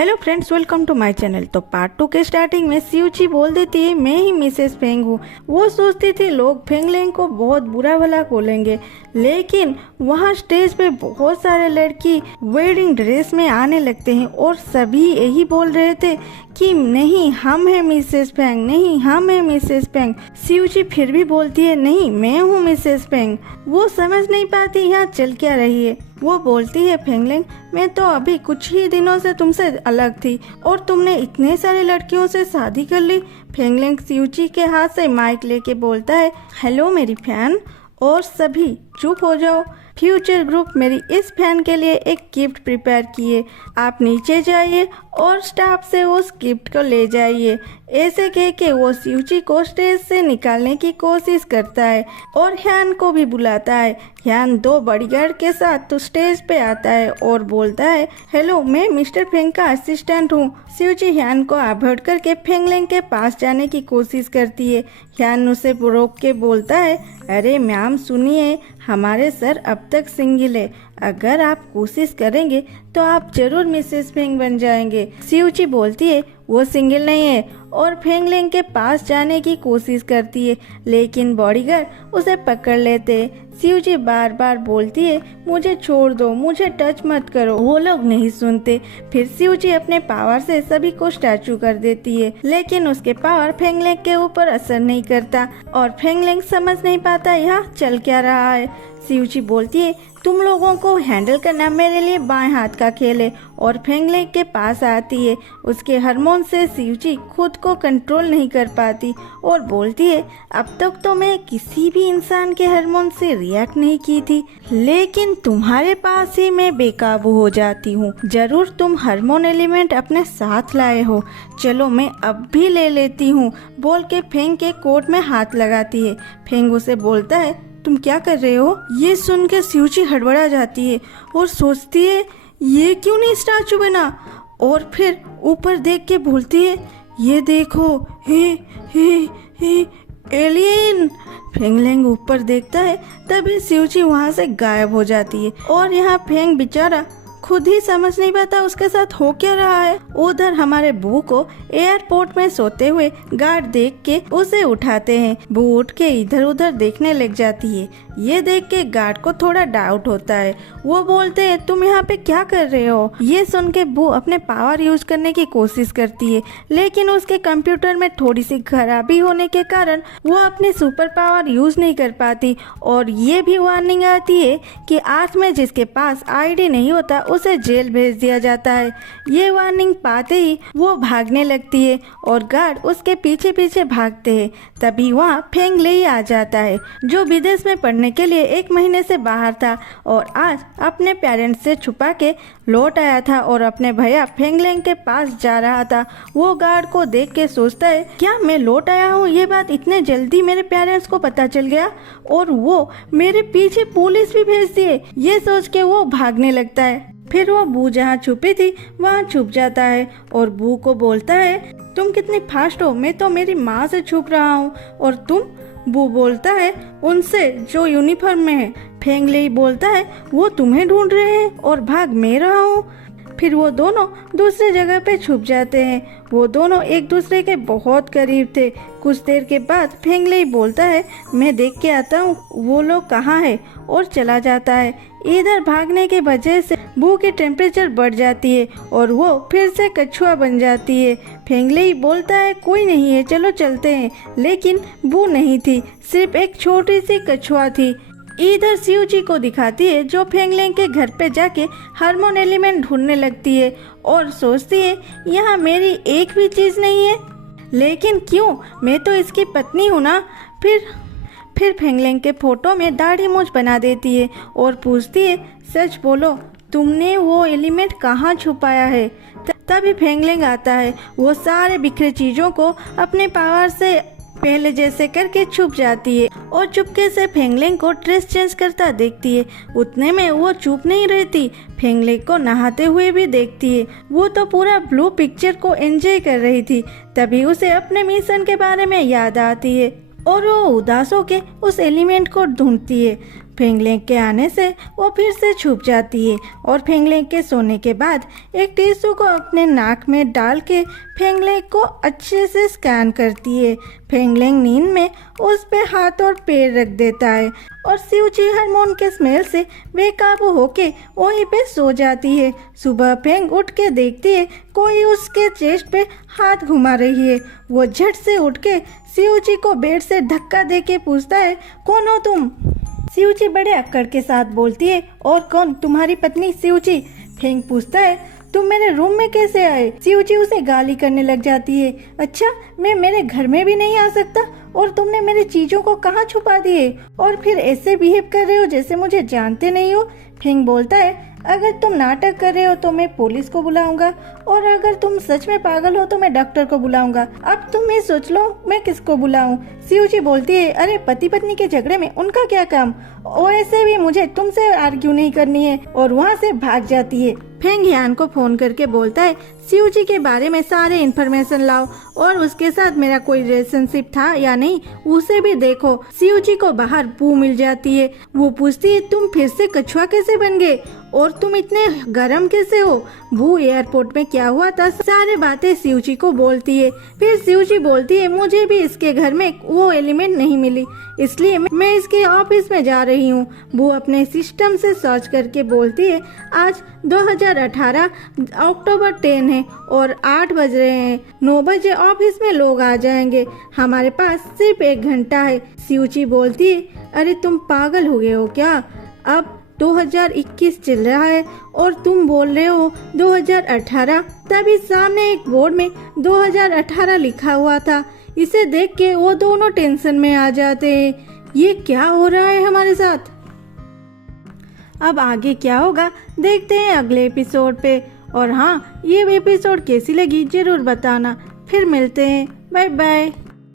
Hello friends, welcome to my channel. तो part 2 के starting में सियुची बोल देती है मैं ही मिसेस फेंग हूँ। वो सोचती थी लोग फेंगलेंग को बहुत बुरा भला बोलेंगे, लेकिन वहाँ स्टेज पे बहुत सारे लड़की वेडिंग ड्रेस में आने लगते हैं और सभी यही बोल रहे थे कि नहीं हम हैं मिसेस फेंग, नहीं हम हैं मिसेस फेंग। सियुची फिर भी बोलती है नहीं मैं हूँ मिसेस फेंग। वो समझ नहीं पाती यहाँ चल क्या रही है। वो बोलती है फेंगलेंग मैं तो अभी कुछ ही दिनों से तुमसे अलग थी और तुमने इतने सारे लड़कियों से शादी कर ली। फेंगलेंग सियुची के हाथ से माइक लेके बोलता है हेलो मेरी फैन, और सभी चुप हो जाओ। फ्यूचर ग्रुप मेरी इस फैन के लिए एक गिफ्ट प्रिपेयर किए, आप नीचे जाइए और स्टाफ से उस गिफ्ट को ले जाइए। ऐसे कह के वो सियुची को स्टेज से निकालने की कोशिश करता है और ह्यान को भी बुलाता है। ह्यान 2 बॉडीगार्ड के साथ तो स्टेज पे आता है और बोलता है हेलो मैं मिस्टर फेंग का असिस्टेंट हूँ। सियुची ह्यान को अवॉइड करके फेंगलेंग के पास जाने की कोशिश करती है। ह्यान उसे रोक के बोलता है अरे मैम सुनिए, हमारे सर अब तक सिंगल है, अगर आप कोशिश करेंगे तो आप जरूर मिसेस फेंग बन जाएंगे। सियुची बोलती है वो सिंगल नहीं है और फेंगलेंग के पास जाने की कोशिश करती है, लेकिन बॉडीगार्ड उसे पकड़ लेते हैं। सियुची बार बार बोलती है मुझे छोड़ दो, मुझे टच मत करो, वो लोग नहीं सुनते। फिर सियुची अपने पावर से सभी को स्टैचू कर देती है, लेकिन उसके पावर फेंगलेंग के ऊपर असर नहीं करता और फेंगलेंग समझ नहीं पाता यहाँ चल क्या रहा है। सियुची बोलती है तुम लोगों को हैंडल करना मेरे लिए बाएं हाथ का खेल है और फेंगलेंग के पास आती है। उसके हार्मोन से सियुची खुद को कंट्रोल नहीं कर पाती और बोलती है अब तक तो मैं किसी भी इंसान के हार्मोन से रिएक्ट नहीं की थी, लेकिन तुम्हारे पास ही मैं बेकाबू हो जाती हूँ। जरूर तुम हार्मोन एलिमेंट अपने साथ लाए हो, चलो मैं अब भी ले लेती हूँ, बोल के फेंग के कोट में हाथ लगाती है। फेंग उसे बोलता है तुम क्या कर रहे हो। ये सुन के सियुची हड़बड़ा जाती है और सोचती है ये क्यों नहीं स्टैचू बना, और फिर ऊपर देख के बोलती है ये देखो हे एलियन। फेंगलेंग ऊपर देखता है तभी सियुची वहाँ से गायब हो जाती है और यहाँ फेंग बेचारा खुद ही समझ नहीं पाता उसके साथ हो क्या रहा है। उधर हमारे बू को एयरपोर्ट में सोते हुए गार्ड देख के उसे उठाते हैं। बू उठ के इधर उधर देखने लग जाती है। ये देख के गार्ड को थोड़ा डाउट होता है। वो बोलते हैं तुम यहाँ पे क्या कर रहे हो। ये सुन के बू अपने पावर यूज करने की कोशिश करती है, लेकिन उसके कंप्यूटर में थोड़ी सी खराबी होने के कारण वो अपने सुपर पावर यूज नहीं कर पाती और ये भी वार्निंग आती है कि अर्थ में जिसके पास आईडी नहीं होता उसे जेल भेज दिया जाता है। ये वार्निंग पाते ही वो भागने लगती है और गार्ड उसके पीछे पीछे भागते हैं। तभी वहाँ फेंगलेई आ जाता है जो विदेश में पढ़ने के लिए 1 महीने से बाहर था और आज अपने पेरेंट्स से छुपा के लौट आया था और अपने भैया फेंगलेंग के पास जा रहा था। वो गार्ड को देख के सोचता है क्या मैं लौट आया हूँ, ये बात इतने जल्दी मेरे पेरेंट्स को पता चल गया और वो मेरे पीछे पुलिस भी भेज दिए। ये सोच के वो भागने लगता है। फिर वो बू जहाँ छुपी थी वहाँ छुप जाता है और बू को बोलता है तुम कितनी फास्ट हो, मैं तो मेरी माँ से छुप रहा हूँ और तुम। बू बोलता है उनसे जो यूनिफॉर्म में है। फेंगलेई बोलता है वो तुम्हें ढूंढ रहे हैं और भाग मैं रहा हूँ। फिर वो दोनों दूसरे जगह पे छुप जाते हैं। वो दोनों एक दूसरे के बहुत करीब थे। कुछ देर के बाद फेंगलेई बोलता है मैं देख के आता हूँ वो लोग कहाँ है, और चला जाता है। इधर भागने के वजह से बू की टेम्परेचर बढ़ जाती है और वो फिर से कछुआ बन जाती है। फेंगलेई बोलता है कोई नहीं है चलो चलते हैं, लेकिन बू नहीं थी, सिर्फ एक छोटी सी कछुआ थी। इधर सियुची को दिखाती है जो फेंगलेंग के घर पे जाके हार्मोन एलिमेंट ढूंढने लगती है और सोचती है यहाँ मेरी एक भी चीज नहीं है, लेकिन क्यों, मैं तो इसकी पत्नी हूँ ना। फिर फेंगलेंग के फोटो में दाढ़ी मूंछ बना देती है और पूछती है सच बोलो तुमने वो एलिमेंट कहाँ छुपाया है। तभी फेंगलेंग आता है। वो सारे बिखरे चीजों को अपने पावर से पहले जैसे करके छुप जाती है और चुपके से फेंगलेंग को ड्रेस चेंज करता देखती है। उतने में वो चुप नहीं रहती, फेंगलेंग को नहाते हुए भी देखती है। वो तो पूरा ब्लू पिक्चर को एंजॉय कर रही थी। तभी उसे अपने मिशन के बारे में याद आती है और वो उदास होके उस एलिमेंट को ढूंढती है। फेंगलेंग के आने से वो फिर से छुप जाती है और फेंगलेंग के सोने के बाद एक टिश्यू को अपने नाक में डाल के फेंगलेंग को अच्छे से स्कैन करती है। फेंगलेंग नींद में उस पे हाथ और पैर रख देता है और शिवजी हार्मोन के स्मेल से बेकाबू होके वहीं पे सो जाती है। सुबह फेंग उठ के देखती है कोई उसके चेस्ट पे हाथ घुमा रही है। वो झट से उठ के शिवजी को बेड से धक्का दे के पूछता है, कौन हो तुम? शिवजी बड़े अक्कड़ के साथ बोलती है, और कौन? तुम्हारी पत्नी शिवजी। फेंग पूछता है, तुम मेरे रूम में कैसे आए? शिवजी उसे गाली करने लग जाती है, अच्छा मैं मेरे घर में भी नहीं आ सकता और तुमने मेरी चीजों को कहाँ छुपा दिए और फिर ऐसे बिहेव कर रहे हो जैसे मुझे जानते नहीं हो। फेंग बोलता है, अगर तुम नाटक कर रहे हो तो मैं पुलिस को बुलाऊंगा और अगर तुम सच में पागल हो तो मैं डॉक्टर को बुलाऊंगा। अब तुम ये सोच लो मैं किसको बुलाऊं। शिवजी बोलती है, अरे पति पत्नी के झगड़े में उनका क्या काम, और ऐसे भी मुझे तुमसे आर्ग्यू नहीं करनी है, और वहाँ से भाग जाती है। फेंग यान को फोन करके बोलता है, शिवजी के बारे में सारे इन्फॉर्मेशन लाओ और उसके साथ मेरा कोई रिलेशनशिप था या नहीं उसे भी देखो। शिवजी को बाहर बू मिल जाती है। वो पूछती है, तुम फिर से कछुआ कैसे बन गए और तुम इतने गर्म कैसे हो? बू एयरपोर्ट में क्या हुआ था सारे बातें शिवजी को बोलती है। फिर शिवजी बोलती है, मुझे भी इसके घर में वो एलिमेंट नहीं मिली इसलिए मैं इसके ऑफिस में जा रही हूँ। बू अपने सिस्टम से सर्च करके बोलती है, आज 2018 अक्टूबर 10 है और 8 बज रहे हैं। 9 बजे ऑफिस में लोग आ जाएंगे, हमारे पास सिर्फ 1 घंटा है। शिवजी बोलती है, अरे तुम पागल हो गए हो क्या? अब 2021 चल रहा है और तुम बोल रहे हो 2018। तभी सामने एक बोर्ड में 2018 लिखा हुआ था। इसे देख के वो दोनों टेंशन में आ जाते हैं, ये क्या हो रहा है हमारे साथ। अब आगे क्या होगा देखते हैं अगले एपिसोड पे। और हाँ, ये एपिसोड कैसी लगी जरूर बताना। फिर मिलते हैं, बाय बाय।